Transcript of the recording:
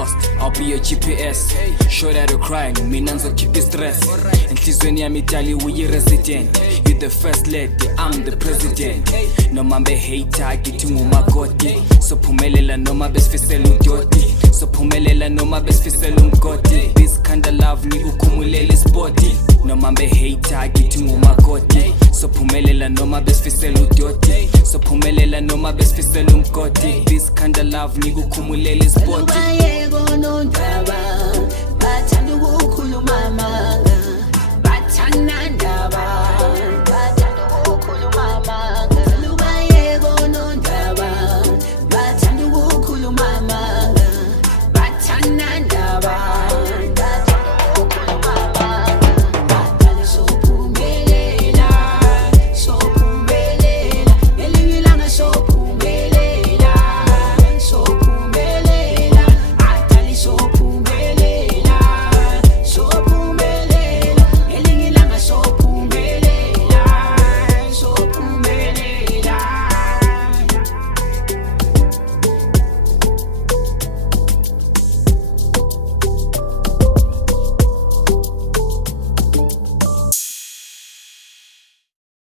lost, I'll be your GPS. Sure that you're crying, mina ngizokhipha stress. Enhlizweni yami idali uyi-resident. You the first lady, I'm the president. Noma behater ngithi ngumakoti. Sophumelela noma besifisela udoti. Sophumelela noma besifisela umgodi. This kind of love ngikukhumulela ispoti. Noma behater ngithi ngumakoti. Sophumelela noma besifisela udoti. Sophumelela noma besifisela umgodi. This kind of love ngikukhumulela ispoti. Ayeko nondaba